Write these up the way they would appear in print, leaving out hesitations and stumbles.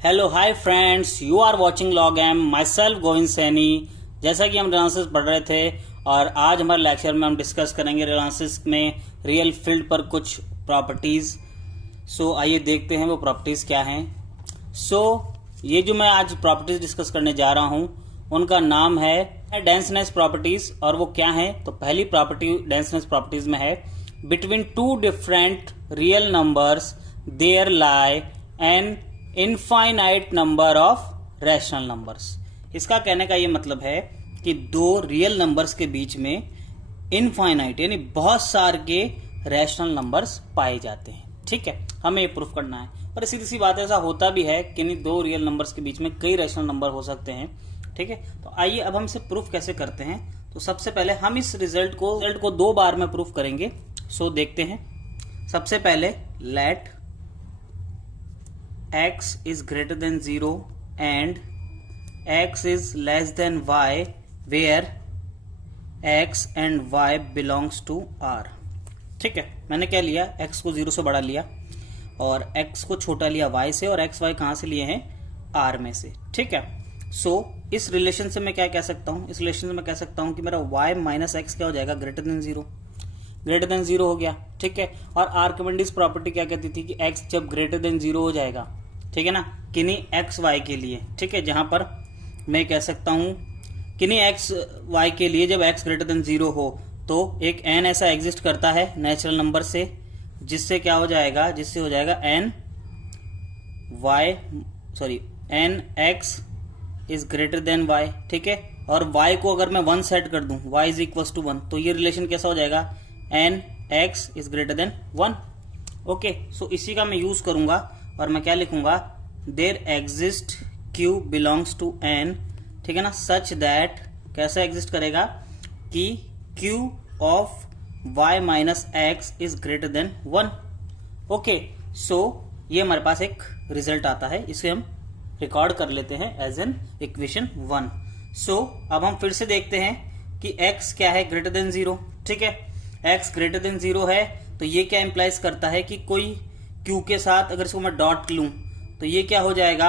Hello hi friends, you are watching log M, myself Govind Saini. जैसा कि हम रिलायंसिस पढ़ रहे थे और आज हमारे लेक्चर में हम डिस्कस करेंगे रिलायंसिस में रियल फील्ड पर कुछ प्रॉपर्टीज। सो आइए देखते हैं वो प्रॉपर्टीज क्या हैं। ये जो मैं आज प्रॉपर्टीज डिस्कस करने जा रहा हूं उनका नाम है डेंसनेस प्रॉपर्टीज। और वो क्या है, तो पहली प्रॉपर्टी डेंसनेस प्रॉपर्टीज में है between two different real numbers there lie an infinite number of rational numbers. इसका कहने का ये मतलब है कि दो रियल नंबर्स के बीच में इनफाइनाइट यानी बहुत सारे के रैशनल नंबर्स पाए जाते हैं। ठीक है, हमें ये प्रूफ करना है। और सीधी सी बात ऐसा होता भी है कि नहीं, दो रियल नंबर्स के बीच में कई रैशनल नंबर हो सकते हैं। ठीक है, तो आइए अब हम इसे प्रूफ कैसे करते हैं। तो सबसे पहले हम इस रिजल्ट को दो बार में प्रूफ करेंगे। देखते हैं। सबसे पहले late x is greater than 0 and x is less than y where x and y belongs to R। ठीक है, मैंने क्या लिया, x को 0 से बड़ा लिया और x को छोटा लिया y से, और x y कहां से लिए हैं, R में से। ठीक है, इस रिलेशन से मैं क्या कह सकता हूं, इस रिलेशन से मैं कह सकता हूं कि मेरा y माइनस एक्स क्या हो जाएगा, ग्रेटर देन 0। ग्रेटर देन 0 हो गया। ठीक है, और आर्किमिडीज प्रॉपर्टी क्या कहती थी कि x जब ग्रेटर देन 0 हो जाएगा, ठीक है ना, किन्हीं एक्स वाई के लिए। ठीक है, जहां पर मैं कह सकता हूं किन्हीं एक्स वाई के लिए जब x ग्रेटर देन 0 हो तो एक n ऐसा एग्जिस्ट करता है नेचुरल नंबर से, जिससे क्या हो जाएगा, जिससे हो जाएगा n x is greater then y। ठीक है, और y को अगर मैं 1 सेट कर दूं, y इज इक्वल टू 1, तो ये रिलेशन कैसा हो जाएगा, n x is greater than 1। Okay, इसी का मैं यूज करूंगा और मैं क्या लिखूंगा, there exist q belongs to n। ठीक है ना, सच दैट कैसा एग्जिस्ट करेगा कि q of y minus x is greater than 1। Okay, ये हमारे पास एक रिजल्ट आता है, इसे हम रिकॉर्ड कर लेते हैं एज एन इक्वेशन 1। अब हम फिर से देखते हैं कि x क्या है, ग्रेटर देन 0। ठीक है, x ग्रेटर देन 0 है, तो ये क्या इंप्लाइज करता है कि कोई q के साथ अगर इसको मैं डॉट लूं तो ये क्या हो जाएगा,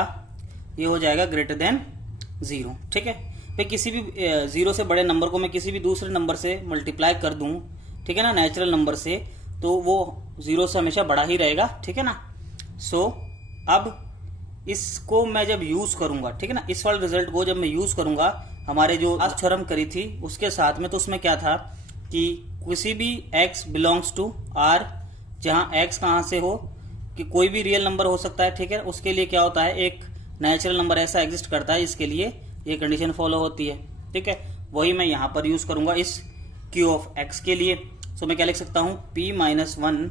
ये हो जाएगा ग्रेटर देन 0। ठीक है, फिर किसी भी 0 से बड़े नंबर को मैं किसी भी दूसरे नंबर से मल्टीप्लाई कर दूं, ठीक है ना, नेचुरल नंबर से, तो वो 0 से हमेशा बड़ा ही रहेगा। ठीक है ना, अब इसको मैं जब यूज करूंगा, ठीक है ना, इस वाले रिजल्ट को जब मैं यूज करूंगा हमारे जो आज थ्योरम करी थी उसके साथ में, तो उसमें क्या था कि किसी भी x बिलोंग्स टू r, जहां x कहां से हो कि कोई भी रियल नंबर हो सकता है। ठीक है, उसके लिए क्या होता है, एक नेचुरल नंबर ऐसा एग्जिस्ट करता है जिसके लिए ये कंडीशन फॉलो होती है। ठीक है, वही मैं यहां पर यूज करूंगा इस q ऑफ x के लिए। मैं क्या लिख सकता हूं, p minus 1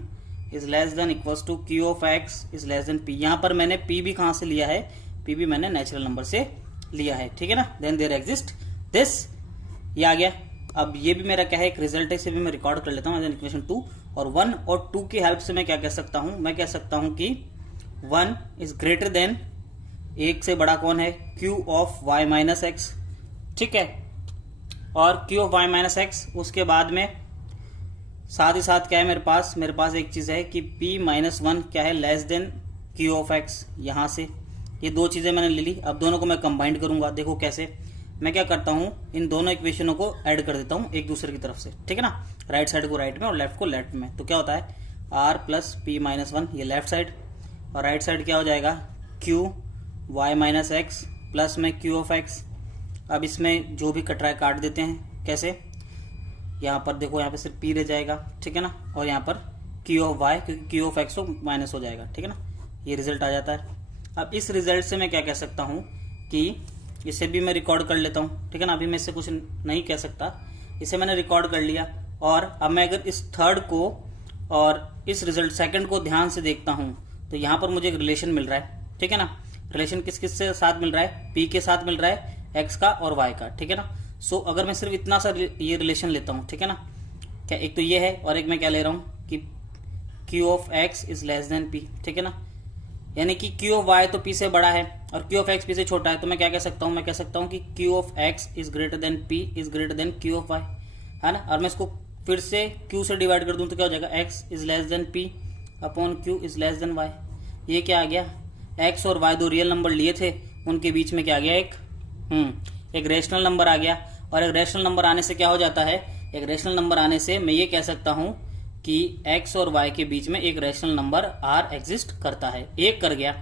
is less than equals to q of x is less than p। यहां पर मैंने p भी कहां से लिया है, p भी मैंने नेचुरल नंबर से लिया है। ठीक है ना, देन देयर एग्जिस्ट दिस, ये आ गया। अब ये भी मेरा क्या है, एक रिजल्ट है, इसे भी मैं रिकॉर्ड कर लेता हूँ एज एन इक्वेशन 2। और 1 और 2 की हेल्प से मैं क्या कह सकता हूं, मैं कह सकता हूं कि 1 इज ग्रेटर देन, एक से बड़ा कौन है, q of y minus x. ठीक है, और q of y minus x, उसके बाद में साथ ही साथ क्या है मेरे पास एक चीज है कि p माइनस 1 क्या है, less than q of x। यहां से ये दो चीजें मैंने ले ली। अब दोनों को मैं कंबाइंड करूंगा। देखो कैसे, मैं क्या करता हूं, इन दोनों इक्वेशनों को ऐड कर देता हूं एक दूसरे की तरफ से। ठीक है ना, राइट साइड को राइट में और लेफ्ट को लेफ्ट में, तो क्या होता है r प्लस पी माइनस 1, ये लेफ्ट साइड, और राइट साइड क्या हो जाएगा, q y minus x plus में q ऑफ x। अब इसमें जो भी कट रहा है काट देते हैं। कैसे, यहाँ पर देखो, यहाँ पे सिर्फ p रह जाएगा। ठीक है ना, और यहाँ पर q ऑफ y, क्योंकि q ऑफ x तो माइनस हो जाएगा। ठीक है ना, ये रिजल्ट आ जाता है। अब इस रिजल्ट से मैं क्या कह सकता हूँ कि इसे भी मैं रिकॉर्ड कर लेता हूँ। ठीक है ना, अभी मैं इससे कुछ नहीं कह सकता, इसे मैंने रिकॉर्ड कर लिया। और अब मैं अगर इस थर्ड को और इस रिजल्ट सेकंड को ध्यान से देखता हूँ तो यहाँ पर मुझे एक रिलेशन मिल रहा है। ठीक है ना, रिलेशन किस किस से साथ मिल रहा है, p के साथ मिल रहा है, x का और y का। ठीक है ना, अगर मैं सिर्फ इतना सा ये रिलेशन लेता हूँ, ठीक है ना, क्या एक तो ये है और एक मैं क्या ले रहा हूँ कि q of x is less than p। ठीक है ना, यानी कि q ऑफ y तो p से बड़ा है और q ऑफ x p से छोटा है, तो मैं क्या कह सकता हूं, मैं कह सकता हूं कि q of x is greater then p is greater then q of y, है ना। और मैं इसको फिर से q से डिवाइड कर दूं तो क्या हो जाएगा, x is less than p upon q is less than y। ये क्या आ गया, एक्स और वाई दो रियल नंबर लिए थे, उनके बीच में क्या आ गया, एक रेशनल नंबर आ गया। और एक रेशनल नंबर आने से क्या हो जाता है, एक रेशनल नंबर आने से मैं ये कह सकता हूं कि एक्स और वाई के बीच में एक रेशनल नंबर आर एग्जिस्ट करता है। एक कर गया,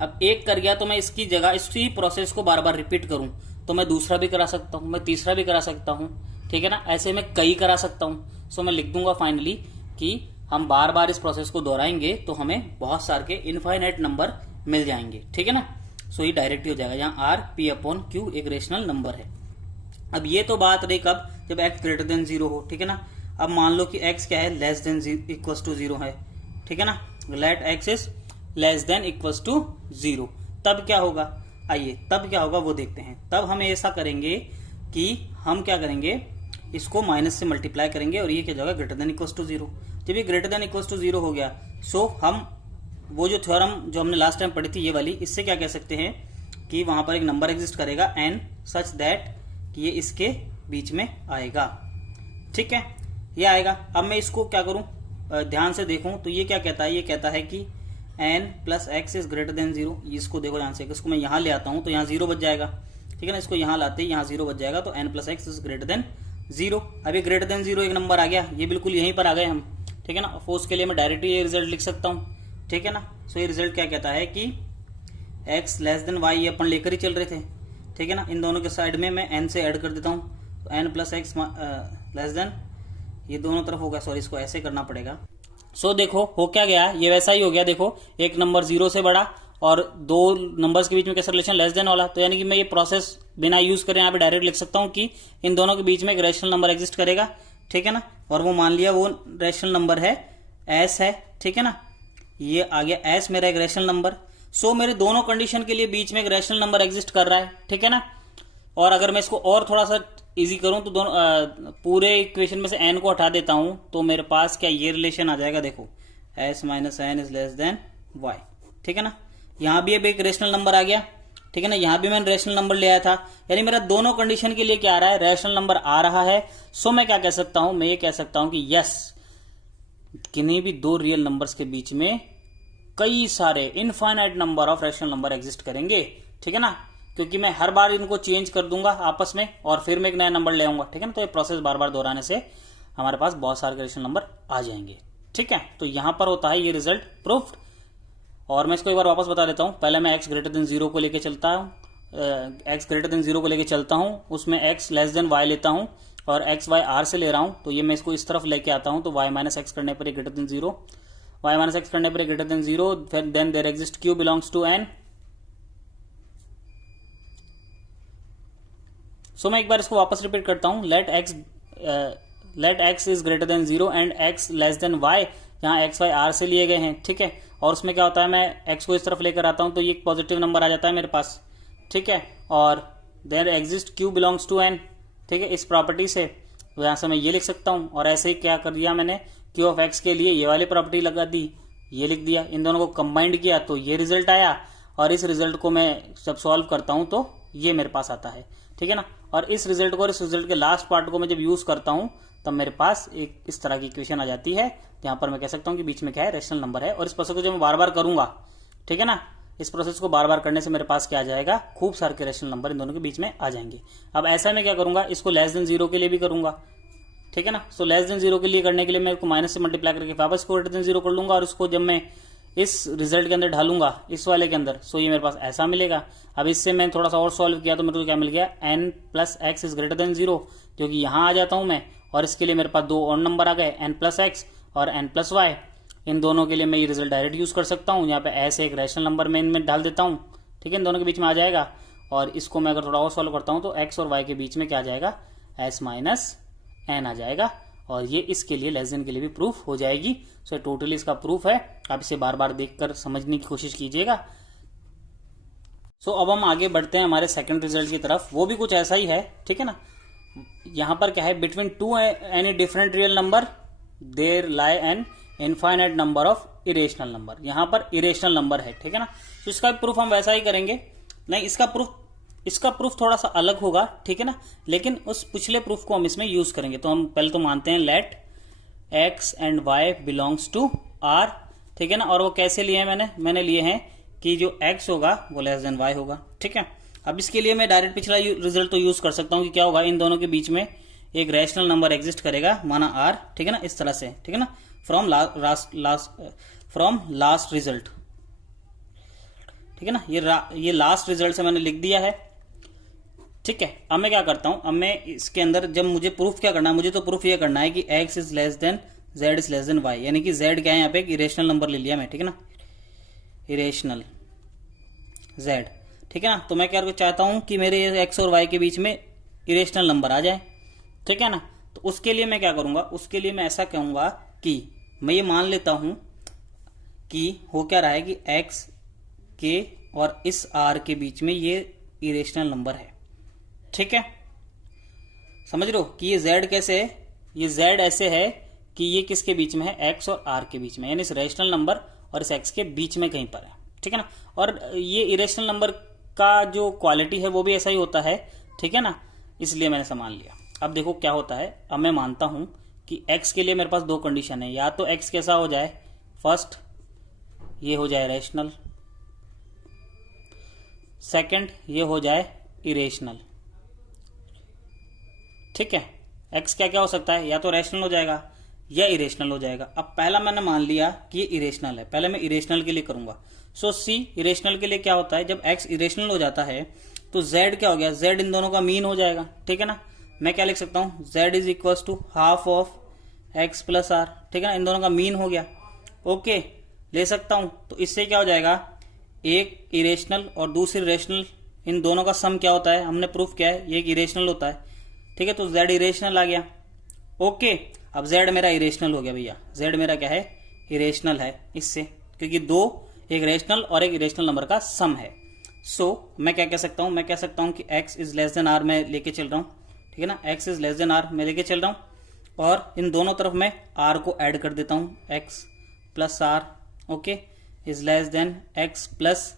अब एक कर गया तो मैं इसकी जगह इसी प्रोसेस को बार बार रिपीट करूं तो मैं दूसरा भी करा सकता हूं, मैं तीसरा भी करा सकता हूं, ठीक है ना। ऐसे मैं कई करा सकता हूं। सो मैं लिख दूंगा फाइनली कि हम बार बार इस प्रोसेस को दोहराएंगे तो हमें बहुत सारे के इनफाइनाइट नंबर मिल जाएंगे, ठीक है ना। सो ये डायरेक्ट हो जाएगा, जहां आर पी अपॉन क्यू एक रेशनल नंबर है। अब ये तो बात रही कब, जब x ग्रेटर देन 0 हो, ठीक है ना। अब मान लो कि x क्या है, लेस देन इक्वल्स टू 0 है, ठीक है ना। Let x is less than equals to 0, तब क्या होगा, आइए तब क्या होगा वो देखते हैं। तब हम ऐसा करेंगे कि हम क्या करेंगे, इसको माइनस से मल्टीप्लाई करेंगे और ये क्या जाएगा, ग्रेटर देन इक्वल्स टू 0। जब ये ग्रेटर देन इक्वल्स टू 0 हो गया, सो हम वो जो थ्योरम जो हमने लास्ट टाइम पढ़ी थी ये वाली, इससे क्या कह सकते हैं कि वहां पर एक नंबर एग्जिस्ट करेगा n सच दैट कि ये इसके बीच में आएगा, ठीक है, ये आएगा। अब मैं इसको क्या करूं, ध्यान से देखूं तो ये क्या कहता है, ये कहता है कि n plus x is greater than 0। इसको देखो ध्यान से, इसको मैं यहां ले आता हूं तो यहाँ 0 बच जाएगा, ठीक है ना। इसको यहां लाते ही यहाँ 0 बच जाएगा, तो n plus x is greater than 0। अब ये ग्रेटर देन 0 एक नंबर आ गया, ये बिल्कुल यहीं पर आ गए हम, ठीक है ना। फोर्स के लिए मैं डायरेक्ट ये रिजल्ट लिख सकता हूँ, ठीक है ना। सो ये रिजल्ट क्या कहता है कि x लेस देन y, ये अपन लेकर ही चल रहे थे, ठीक है ना। इन दोनों के साइड में मैं n से ऐड कर देता हूँ, तो n plus x less than, ये दोनों तरफ होगा, सॉरी इसको ऐसे करना पड़ेगा। सो देखो हो क्या गया, ये वैसा ही हो गया। देखो एक नंबर 0 से बड़ा और दो नंबर्स के बीच में कैसा रिलेशन, लेस देन वाला। तो यानी कि मैं ये प्रोसेस बिना यूज करे यहाँ पे डायरेक्ट लिख सकता हूँ कि इन दोनों के बीच में एक रेशनल नंबर एग्जिस्ट करेगा, ठीक है ना। और वो मान लिया वो रेशनल नंबर है s है, ठीक है ना। ये आ गया s मेरा एक रेशनल नंबर। सो मेरे दोनों कंडीशन के लिए बीच में एक रेशनल नंबर एग्जिस्ट कर रहा है, ठीक है ना। और अगर मैं इसको और थोड़ा सा इजी करूं तो दोनों पूरे इक्वेशन में से n को हटा देता हूं तो मेरे पास क्या ये रिलेशन आ जाएगा, देखो s minus n is less than y, ठीक है ना। यहां भी अब एक रेशनल नंबर आ गया, ठीक है ना। यहां भी मैंने रेशनल नंबर ले आया था, यानी मेरा दोनों कंडीशन के लिए क्या आ रहा है, रेशनल नंबर आ रहा है। सो मैं क्या कह सकता हूं, मैं ये कह सकता हूं कि यस, किन्हीं भी दो रियल नंबर्स के बीच में कई सारे infinite number of rational number exist करेंगे, ठीक है ना। क्योंकि मैं हर बार इनको चेंज कर दूंगा आपस में और फिर मैं एक नया नंबर ले आऊंगा, ठीक है ना। तो ये प्रोसेस बार बार दोहराने से हमारे पास बहुत सारे रेशनल नंबर आ जाएंगे, ठीक है। तो यहां पर होता है ये रिजल्ट प्रूफ्ड। और मैं इसको एक बार वापस बता देता हूं। पहले मैं x ग्रेटर देन 0 को लेके चलता हूं, x ग्रेटर देन 0 को लेके चलता हूं, उसमें x लेस देन y लेता हूं और x y r से ले रहा हूं। तो ये मैं इसको इस तरफ लेके आता हूं, तो y माइनस एक्स करने पर greater than 0, y minus x करने पर ग्रेटर देन 0, फिर then there exist q belongs to n। So मैं एक बार इसको वापस रिपीट करता हूं, let x is greater than 0 and x less than y, यहाँ x y r से लिए गए हैं, ठीक है। और उसमें क्या होता है, मैं x को इस तरफ लेकर आता हूं तो ये एक पॉजिटिव नंबर आ जाता है मेरे पास, ठीक है। और there exist q belongs to n, ठीक है। इस प्रॉपर्टी से तो यहां से मैं ये लिख सकता हूं। और ऐसे ही क्या कर दिया मैंने, q ऑफ x के लिए ये वाली प्रॉपर्टी लगा दी, ये लिख दिया। इन दोनों को कंबाइंड किया तो ये रिजल्ट आया, और इस रिजल्ट को मैं जब सॉल्व करता हूं तो ये मेरे पास आता है, ठीक है ना। और इस रिजल्ट को और इस रिजल्ट के लास्ट पार्ट को मैं जब यूज करता हूं तब मेरे पास एक इस तरह की इक्वेशन आ जाती है, जहां पर मैं कह सकता हूं कि बीच में क्या है, रेशनल नंबर है। और इस प्रोसेस को जब मैं बार बार करूंगा, ठीक है ना, इस प्रोसेस को बार बार करने से मेरे पास क्या आ जाएगा, खूब सारे के रेशनल नंबर इन दोनों के बीच में आ जाएंगे। अब ऐसा मैं क्या करूंगा, इसको लेस देन 0 के लिए भी करूंगा, ठीक है ना। सो लेस देन 0 के लिए करने के लिए मैं इसको माइनस से मल्टीप्लाई करके वापस को ग्रेटर देन 0 कर लूंगा, और इसको जब मैं इस रिजल्ट के अंदर ढालूंगा, इस वाले के अंदर, सो ये मेरे पास ऐसा मिलेगा। अब इससे मैं थोड़ा सा और सॉल्व किया तो मेरे को क्या मिल गया, n plus x is greater than 0, क्योंकि यहां आ जाता हूं मैं, और इसके लिए मेरे पास दो और नंबर आ गए, n प्लस एक्स और n प्लस वाई। इन दोनों के लिए मैं ये रिजल्ट डायरेक्ट यूज कर सकता हूँ। यहाँ पे ऐसे एक रैशनल नंबर में इनमें डाल देता हूँ, ठीक है, इन दोनों के बीच में आ जाएगा। और इसको मैं अगर थोड़ा और सॉल्व करता हूँ तो x और y के बीच में क्या आ जाएगा, s माइनस n आ जाएगा। और ये इसके लिए लेस देन के लिए भी प्रूफ हो जाएगी। सो टोटली इसका प्रूफ है, आप इसे बार बार देखकर समझने की कोशिश कीजिएगा। सो अब हम आगे बढ़ते हैं हमारे सेकंड रिजल्ट की तरफ। वो भी कुछ ऐसा ही है, ठीक है ना। यहां पर क्या है, between two any different real number there lie an infinite number of irrational number. यहां पर इरेशनल नंबर है, ठीक है ना। तो इसका प्रूफ हम वैसा ही करेंगे, नहीं इसका प्रूफ थोड़ा सा अलग होगा, ठीक है ना, लेकिन उस पिछले प्रूफ को हम इसमें यूज करेंगे। तो हम पहले तो मानते हैं let x and y belongs to r, ठीक है ना। और वो कैसे लिए हैं, मैंने लिए हैं कि जो x होगा वो लेस देन y होगा। ठीक है, अब इसके लिए मैं डायरेक्ट पिछला रिजल्ट तो यूज कर सकता हूँ कि क्या होगा, इन दोनों के बीच में एक रैशनल नंबर एग्जिस्ट करेगा माना r। ठीक है ना, इस तरह से। ठीक है ना, फ्रॉम लास्ट रिजल्ट। ठीक है ना, ये लास्ट रिजल्ट से मैंने लिख दिया है। ठीक है, अब मैं क्या करता हूं, अब मैं इसके अंदर जब मुझे प्रूफ क्या करना है, मुझे तो प्रूफ ये करना है कि x is less then z is less than y, यानी कि z क्या है, यहाँ पे एक इरेशनल नंबर ले लिया मैं। ठीक है ना, इरेशनल z। ठीक है ना, तो मैं क्या चाहता हूं कि मेरे x और y के बीच में इरेशनल नंबर आ जाए। ठीक है ना, तो उसके लिए मैं क्या करूंगा, उसके लिए मैं ऐसा कहूंगा कि मैं ये मान लेता हूं कि हो क्या रहा है कि x के और इस r के बीच में ये इरेशनल नंबर है। ठीक है, समझ रहे हो कि ये z कैसे है, ये z ऐसे है कि ये किसके बीच में है, x और r के बीच में, यानी इस रैशनल नंबर और इस x के बीच में कहीं पर है। ठीक है ना, और ये इरेशनल नंबर का जो क्वालिटी है वो भी ऐसा ही होता है। ठीक है ना, इसलिए मैंने सामान लिया। अब देखो क्या होता है, अब मैं मानता हूं कि x के लिए मेरे पास दो कंडीशन है, या तो x कैसा हो जाए, फर्स्ट ये हो जाए रैशनल, सेकंड ये हो जाए इरेशनल। ठीक है, x क्या क्या हो सकता है, या तो रैशनल हो जाएगा या इरेशनल हो जाएगा। अब पहला मैंने मान लिया कि ये इरेशनल है, पहले मैं इरेशनल के लिए करूंगा। सो सी इरेशनल के लिए क्या होता है, जब x इरेशनल हो जाता है तो z क्या हो गया, z इन दोनों का मीन हो जाएगा। ठीक है ना, मैं क्या लिख सकता हूं, z is equal to half of x plus r. ठीक है ना, इन दोनों का मीन हो गया। ओके, ले सकता हूं, तो इससे क्या हो जाएगा, एक इरेशनल और दूसरी रेशनल, इन दोनों का सम क्या होता है, हमने प्रूफ किया है, ये एक इरेशनल होता है। ठीक है, तो z इरेशनल आ गया। ओके, अब z मेरा इरेशनल हो गया भैया, z मेरा क्या है, इरेशनल है इससे, क्योंकि दो, एक रेशनल और एक इरेशनल नंबर का सम है। सो मैं क्या कह सकता हूं, मैं कह सकता हूं कि x is less then r मैं लेके चल रहा हूं। ठीक है ना, x is less then r मैं लेके चल रहा हूं, और इन दोनों तरफ मैं r को ऐड कर देता हूं, x plus r, okay, is less then x plus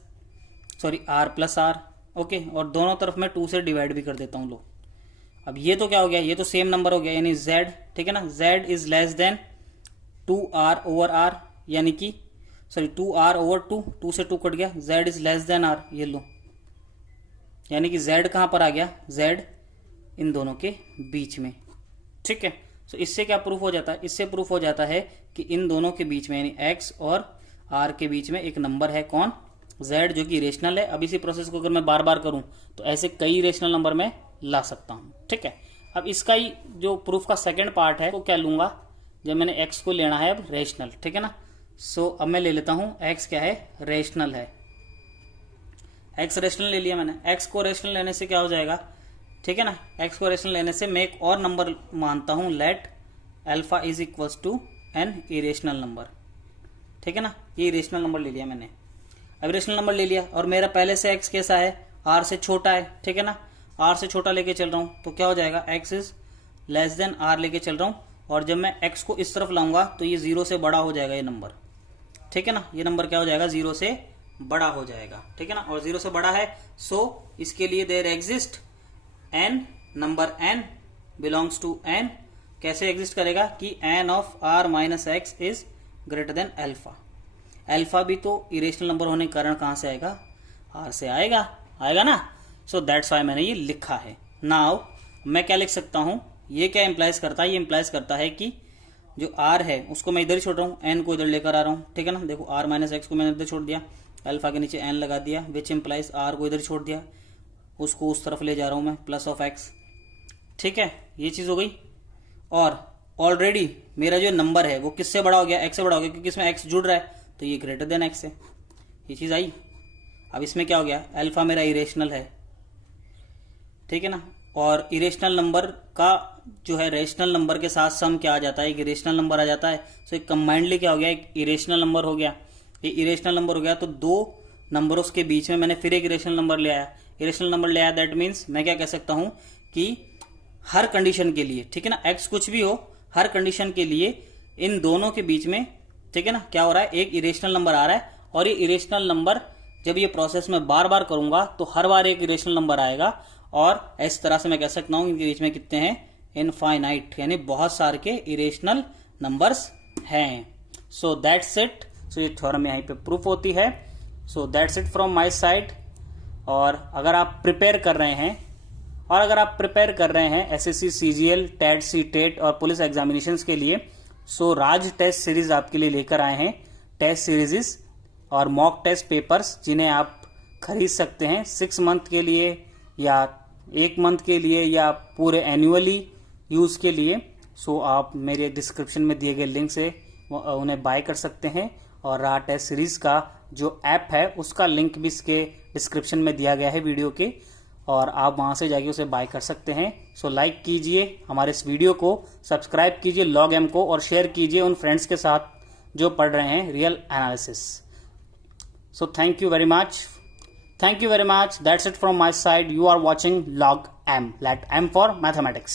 r plus r। Okay, और दोनों तरफ मैं 2 से डिवाइड भी कर देता हूं। लो, अब ये तो क्या हो गया, ये तो सेम नंबर हो गया, यानी z। ठीक है ना, z is less then 2r over r, यानी कि 2r ओवर 2 से 2 कट गया, z is less then r। ये लो, यानी कि z कहां पर आ गया, z इन दोनों के बीच में। ठीक है, तो इससे क्या प्रूफ हो जाता है, इससे प्रूफ हो जाता है कि इन दोनों के बीच में, यानी x और r के बीच में एक नंबर है, कौन, z, जो कि रेशनल है। अब इसी प्रोसेस को अगर मैं बार बार करूं तो ऐसे कई रेशनल नंबर में ला सकता हूं। ठीक है, अब इसका ही जो प्रूफ का सेकंड पार्ट है, तो क्या लूंगा, जब मैंने x को लेना है अब रेशनल। ठीक है ना, सो अब मैं ले लेता हूं x क्या है, रेशनल है, x रेशनल ले लिया मैंने। x को रेशनल लेने से क्या हो जाएगा, ठीक है ना, x को रेशनल लेने से मैं एक और नंबर मानता हूं, let alpha is equal to an irrational number. ठीक है ना, ये इरेशनल नंबर ले लिया मैंने। अब इरेशनल नंबर ले लिया, और मेरा पहले से x कैसा है, r से छोटा है। ठीक है ना, r से छोटा लेके चल रहा हूं, तो क्या हो जाएगा, x is less then r लेके चल रहा हूं, और जब मैं x को इस तरफ लाऊंगा तो ये 0 से बड़ा हो जाएगा ये नंबर। ठीक है ना, ये नंबर क्या हो जाएगा, 0 से बड़ा हो जाएगा। ठीक है ना, और 0 से बड़ा है, सो इसके लिए there exist n, number n belongs to n। कैसे एग्जिस्ट करेगा कि n of r minus x is greater than alpha. Alpha भी तो इरेशनल नंबर होने के कारण कहां से आएगा, r से आएगा, आएगा ना। सो दैट्स वाई मैंने ये लिखा है। नाउ मैं क्या लिख सकता हूं, ये क्या इंप्लाइज करता है, ये इंप्लाइज करता है कि जो r है उसको मैं इधर ही छोड़ रहा हूँ, n को इधर लेकर आ रहा हूँ। ठीक है ना, देखो r माइनस एक्स को मैंने इधर छोड़ दिया, अल्फा के नीचे n लगा दिया, विच इंप्लाइज r को इधर छोड़ दिया, उसको उस तरफ ले जा रहा हूँ मैं, प्लस ऑफ x। ठीक है, ये चीज हो गई। और ऑलरेडी मेरा जो नंबर है वो किससे बड़ा हो गया, x से बड़ा हो गया, क्योंकि इसमें x जुड़ रहा है, तो ये ग्रेटर देन x है, ये चीज आई। अब इसमें क्या हो गया, अल्फा मेरा इरेशनल है। ठीक है ना, और इरेशनल नंबर का जो है रेशनल नंबर के साथ सम क्या आ जाता है, एक इरेशनल नंबर आ जाता है। सो एक कंबाइंडली क्या हो गया, एक इरेशनल नंबर हो गया। ये इरेशनल नंबर हो गया, तो दो नंबरों के बीच में मैंने फिर एक इरेशनल नंबर ले आया। इरेशनल नंबर ले आया, दैट मीन्स मैं क्या कह सकता हूं कि हर कंडीशन के लिए, ठीक है ना, एक्स कुछ भी हो, हर कंडीशन के लिए इन दोनों के बीच में, ठीक है ना, क्या हो रहा है, एक इरेशनल नंबर आ रहा है। और ये इरेशनल नंबर जब ये प्रोसेस में बार बार करूंगा तो हर बार एक इरेशनल नंबर आएगा, और इस तरह से मैं कह सकता हूं इनके बीच में कितने हैं, इनफाइनाइट, यानी बहुत सारे के इरेशनल नंबर्स हैं। So that's it. सो ये थ्योरम यहीं पे प्रूफ होती है so that's it from my side. और अगर आप प्रिपेयर कर रहे हैं एसएससी, सीजीएल, टेट, सीटेट और पुलिस एग्जामिनेशंस के लिए, सो राज टेस्ट सीरीज आपके लिए लेकर आए हैं टेस्ट सीरीज और मॉक टेस्ट पेपर्स, जिन्हें आप खरीद सकते हैं 6 मंथ के लिए या 1 मंथ के लिए या पूरे एनुअली यूज के लिए। सो आप मेरे डिस्क्रिप्शन में दिए गए लिंक से उन्हें बाय कर सकते हैं। और राज टेस्ट सीरीज का जो ऐप है उसका लिंक भी इसके डिस्क्रिप्शन में दिया गया है वीडियो के, और आप वहां से जाके उसे बाय कर सकते हैं। सो लाइक कीजिए हमारे इस वीडियो को, सब्सक्राइब कीजिए लॉग एम को और शेयर कीजिए उन फ्रेंड्स के साथ जो पढ़ रहे हैं real analysis. So thank you very much. Thank you very much. That's it from my side. You are watching Log M. Let M for mathematics.